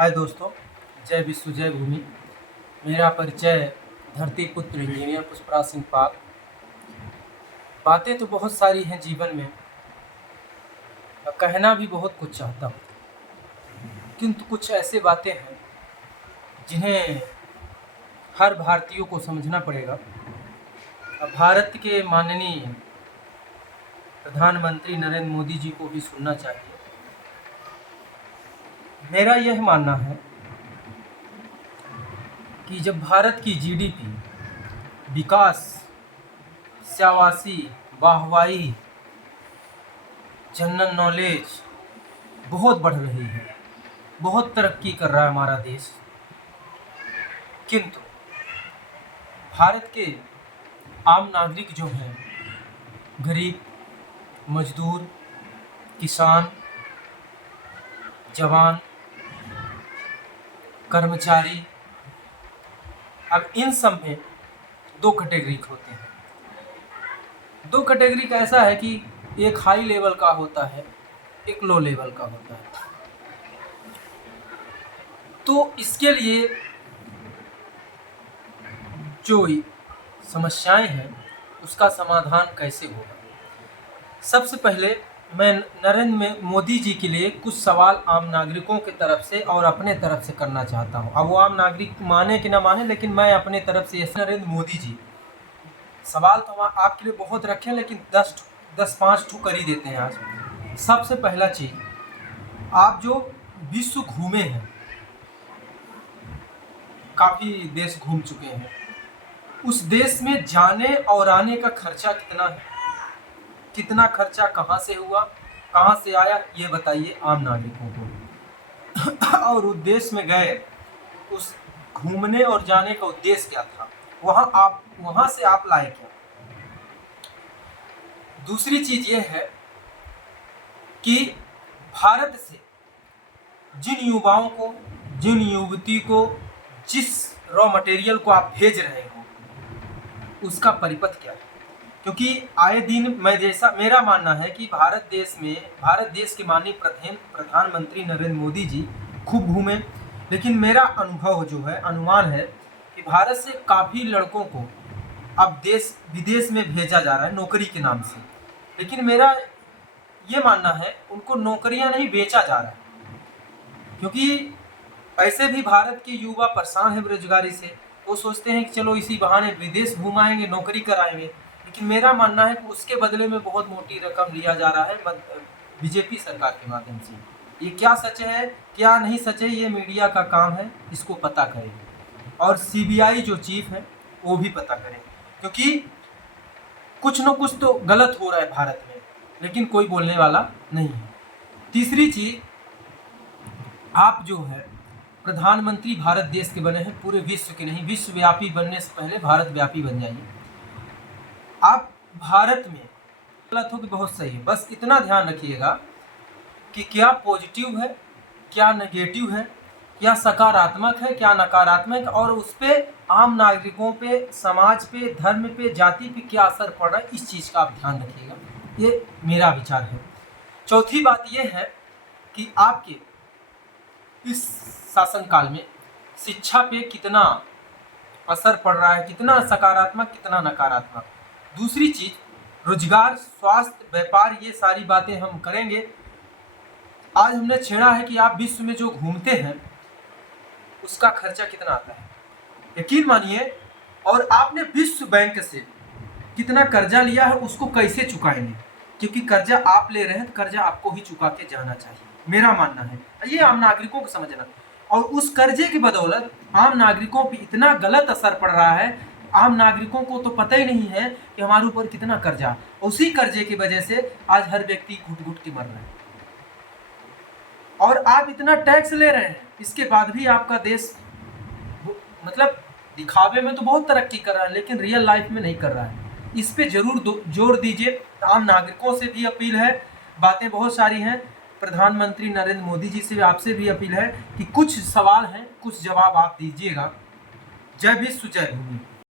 हाय दोस्तों, जय विश्व जय भूमि। मेरा परिचय धरती पुत्र इंजीनियर पुष्पराज सिंह पाल। बातें तो बहुत सारी हैं जीवन में, और कहना भी बहुत कुछ चाहता हूँ, किंतु कुछ ऐसे बातें हैं जिन्हें हर भारतीयों को समझना पड़ेगा। भारत के माननीय प्रधानमंत्री नरेंद्र मोदी जी को भी सुनना चाहिए। मेरा यह मानना है कि जब भारत की जीडीपी, विकास, शाबाशी, वाहवाही, जनरल नॉलेज बहुत बढ़ रही है, बहुत तरक्की कर रहा है हमारा देश, किंतु भारत के आम नागरिक जो हैं, गरीब, मजदूर, किसान, जवान, कर्मचारी, अब इन सब में दो कैटेगरी होते हैं। दो कैटेगरी का ऐसा है कि एक हाई लेवल का होता है, एक लो लेवल का होता है। तो इसके लिए जो समस्याएं हैं उसका समाधान कैसे होगा। सबसे पहले मैं नरेंद्र मोदी जी के लिए कुछ सवाल आम नागरिकों की तरफ से और अपने तरफ से करना चाहता हूं। अब वो आम नागरिक माने कि ना माने, लेकिन मैं अपने तरफ से नरेंद्र मोदी जी, सवाल तो आपके लिए बहुत रखे, लेकिन 10-5 ठू कर ही देते हैं आज। सबसे पहला चीज, आप जो विश्व घूमे हैं, काफी देश घूम चुके हैं, उस देश में जाने और आने का खर्चा कितना है, कितना खर्चा कहाँ से हुआ, कहाँ से आया, ये बताइए आम नागरिकों को। और उस देश में गए, उस घूमने और जाने का उद्देश्य क्या था, वहां से आप लाए क्या। दूसरी चीज ये है कि भारत से जिन युवाओं को, जिन युवती को, जिस रॉ मटेरियल को आप भेज रहे हो, उसका परिपथ क्या है। क्योंकि आए दिन मेरा मानना है कि भारत देश के माननीय प्रधानमंत्री नरेंद्र मोदी जी खूब घूमे, लेकिन मेरा अनुभव जो है, अनुमान है कि भारत से काफ़ी लड़कों को अब विदेश में भेजा जा रहा है नौकरी के नाम से। लेकिन मेरा ये मानना है उनको नौकरियां नहीं, बेचा जा रहा है, क्योंकि ऐसे भी भारत के युवा परेशान है बेरोजगारी से। वो सोचते हैं कि चलो इसी बहाने विदेश घुमाएंगे, नौकरी कराएंगे, लेकिन मेरा मानना है कि उसके बदले में बहुत मोटी रकम लिया जा रहा है बीजेपी सरकार के माध्यम से। ये क्या सच है, क्या नहीं सच है, ये मीडिया का काम है, इसको पता करें। और सीबीआई जो चीफ है वो भी पता करें, क्योंकि कुछ न कुछ तो गलत हो रहा है भारत में, लेकिन कोई बोलने वाला नहीं है। तीसरी चीज, आप जो है प्रधानमंत्री भारत देश के बने हैं, पूरे विश्व के नहीं, विश्वव्यापी बनने से पहले भारत व्यापी बन जाइए। आप भारत में गलत हो कि बहुत सही है, बस इतना ध्यान रखिएगा कि क्या पॉजिटिव है, क्या नेगेटिव है, क्या सकारात्मक है, क्या नकारात्मक, और उस पर आम नागरिकों पे, समाज पे, धर्म पे, जाति पे क्या असर पड़ रहा है, इस चीज़ का आप ध्यान रखिएगा। ये मेरा विचार है। चौथी बात यह है कि आपके इस शासनकाल में शिक्षा पे कितना असर पड़ रहा है, कितना सकारात्मक, कितना नकारात्मक। दूसरी चीज, रोजगार, स्वास्थ्य, व्यापार, ये सारी बातें हम करेंगे। आज हमने छेड़ा है कि आप विश्व में जो घूमते हैं उसका खर्चा कितना आता है, यकीन मानिए। और आपने विश्व बैंक से कितना कर्जा लिया है, उसको कैसे चुकाएंगे, क्योंकि कर्जा आप ले रहे हैं तो कर्जा आपको ही चुका के जाना चाहिए, मेरा मानना है। ये आम नागरिकों को समझना। और उस कर्जे की बदौलत आम नागरिकों पर इतना गलत असर पड़ रहा है, आम नागरिकों को तो पता ही नहीं है कि हमारे ऊपर कितना कर्जा, उसी कर्जे की वजह से आज हर व्यक्ति घुट घुट के मर रहा है। और आप इतना टैक्स ले रहे हैं, इसके बाद भी आपका देश मतलब दिखावे में तो बहुत तरक्की कर रहा है, लेकिन रियल लाइफ में नहीं कर रहा है। इस पे जरूर जोर दीजिए। आम नागरिकों से भी अपील है, बातें बहुत सारी हैं, प्रधानमंत्री नरेंद्र मोदी जी से आपसे भी अपील है कि कुछ सवाल हैं, कुछ जवाब आप दीजिएगा। जय विश्व जय भूमि।